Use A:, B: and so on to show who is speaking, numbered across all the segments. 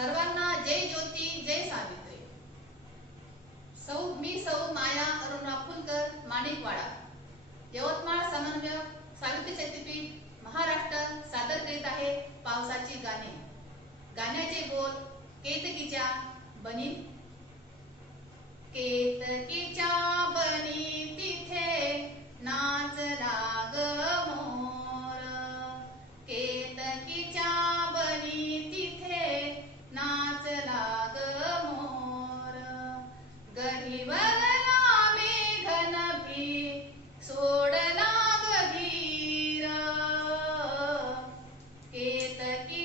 A: सर्वांना जय ज्योती जय सावित्री. सौ मी सौ माया अरुण माणिकवाडा. यवतमाळ समन्वय सावित्री शक्तीपीठ महाराष्ट्र सादर करीत आहे पावसाची गाणी. गाण्याचे बोल केतकीच्या बनी केतकीच्या is the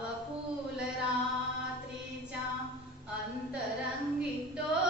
A: भावफूलरात्रिच्या अन्तरङ्गितो